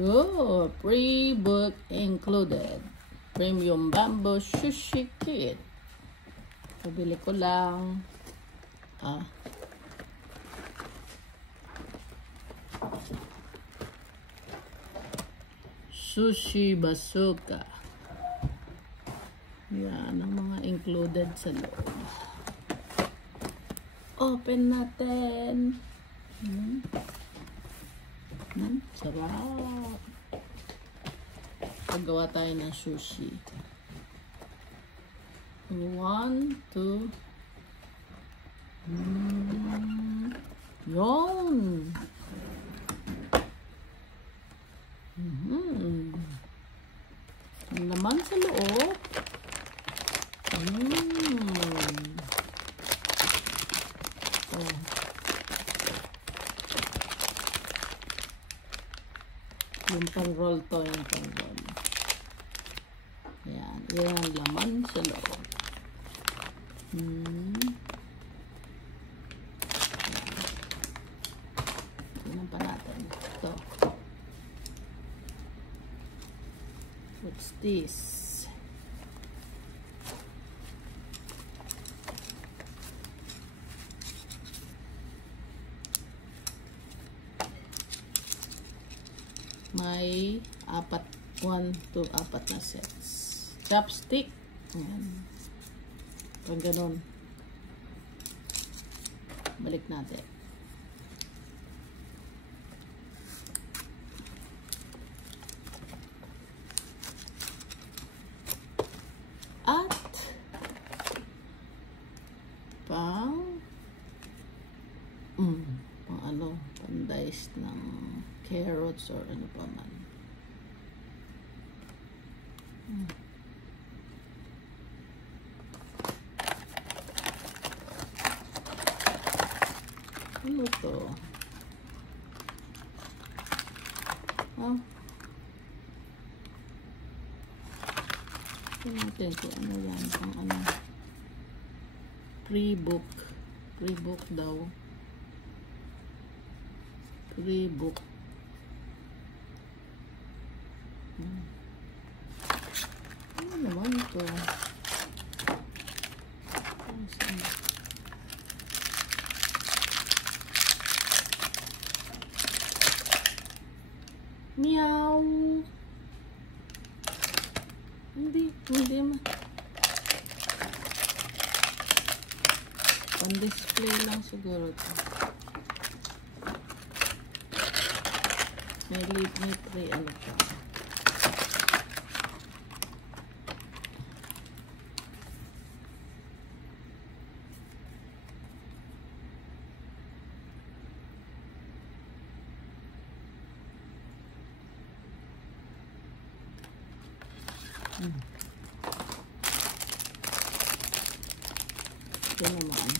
Oh, pre-book included. Premium bamboo sushi kit. Pabili ko lang. Sushi bazooka. Yan ang mga included sa loob. Open natin. Sarap. Paggawa tayo ng sushi. 1, 2. Yun. Ang laman sa loob. Yung pang-roll to, yung pang-roll. Ayan, yan ang laman sa loob. Tignan pa natin. Ito. What's this? May 1, 2, 4 na sets. Chopstick. Ayan. Pag ganun. Balik natin. At pang ano, pang-dice ng carrots or ano pa man. Ano to? Tingnan kung ano yan. Pang ano. Pre-book. Pre-book daw. Pre-book. Ano naman ito? Meow. Hindi pan-display lang siguro ito. May litre ano siya. Ito naman.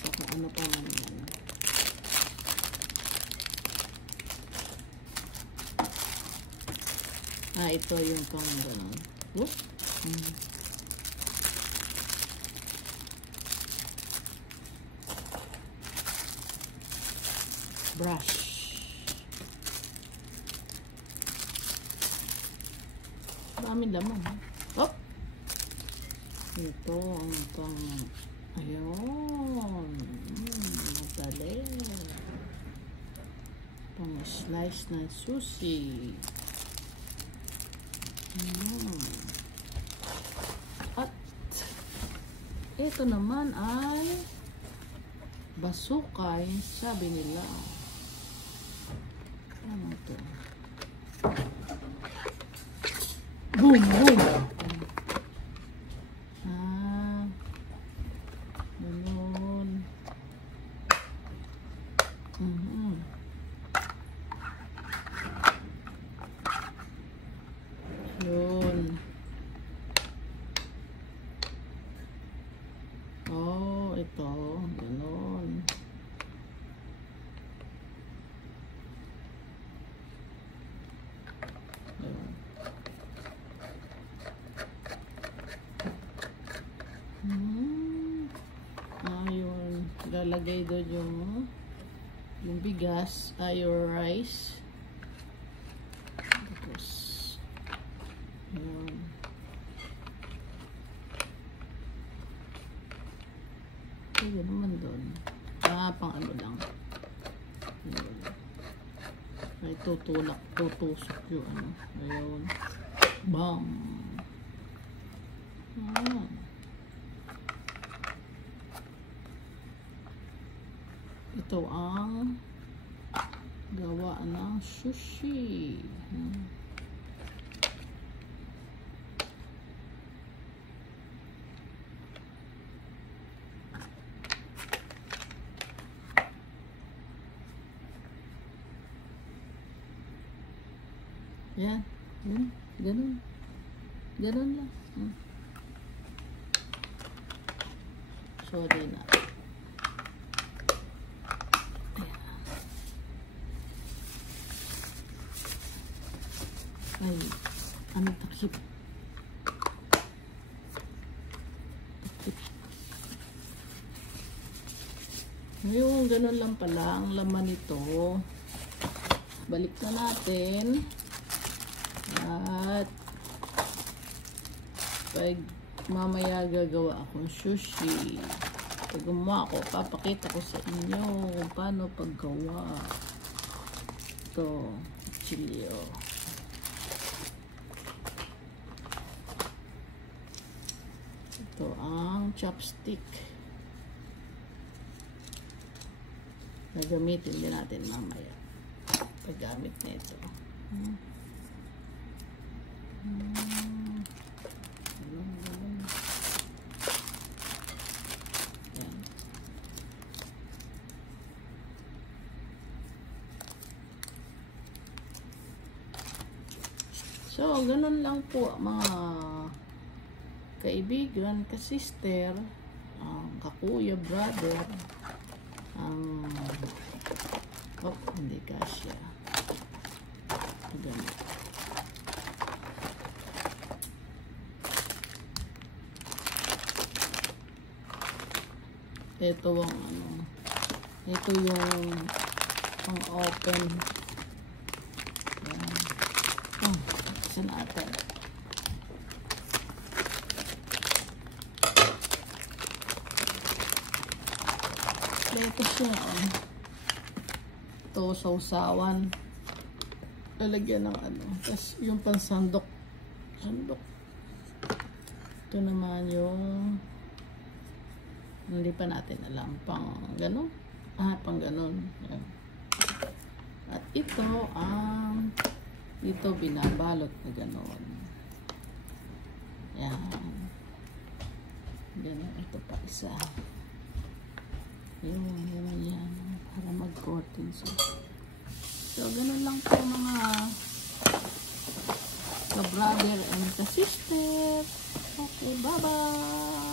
So kung ano pa man yan. Ito yung pang gano'n. Brush. Daming laman. Ito ang pang ayun. Madali. Pang slice na sushi. At ito naman ay bazooka, sabi nila. Ano ito? Boom, boom. Ganun. Yun. Oh, ito. Ganun. Ayun. Lalagay doon yung yung bigas, your rice. Tapos, yun. Ayun naman doon. Pang ano lang. Ayun. May tutusok yung ano. Ayun. Bam! Ayan. Ito ang gawa ng sushi. Yan. Ganun. Ganun lang. Sorry na. Ay, ano takip? Ngayon, ganun lang pala ang laman nito. Balik na natin. At pag mamaya gagawa akong sushi, pag gumawa ako, papakita ko sa inyo kung paano paggawa. Ito, chilio. Ito ang chopstick. Nagamitin din natin mamaya. Paggamit nito. So, ganun lang po mga kaibigan, ka-sister, kakuya, brother, hindi kasya. Ganun. Ito ang ano, ito yung pang open. Yan. Isa natin. Ito siya. Ito, sausawan. Lalagyan ng ano. Tapos yung pansandok. Sandok. Ito naman yung hindi pa natin alam. Pang ganon. Pang ganon. Yan. At ito ang dito binabalot na ganon. Yan. Ganon. Ito pa isa. Yan. Para mag-coating siya. So, ganun lang po mga ka-brother and ka-sister. Okay, bye-bye!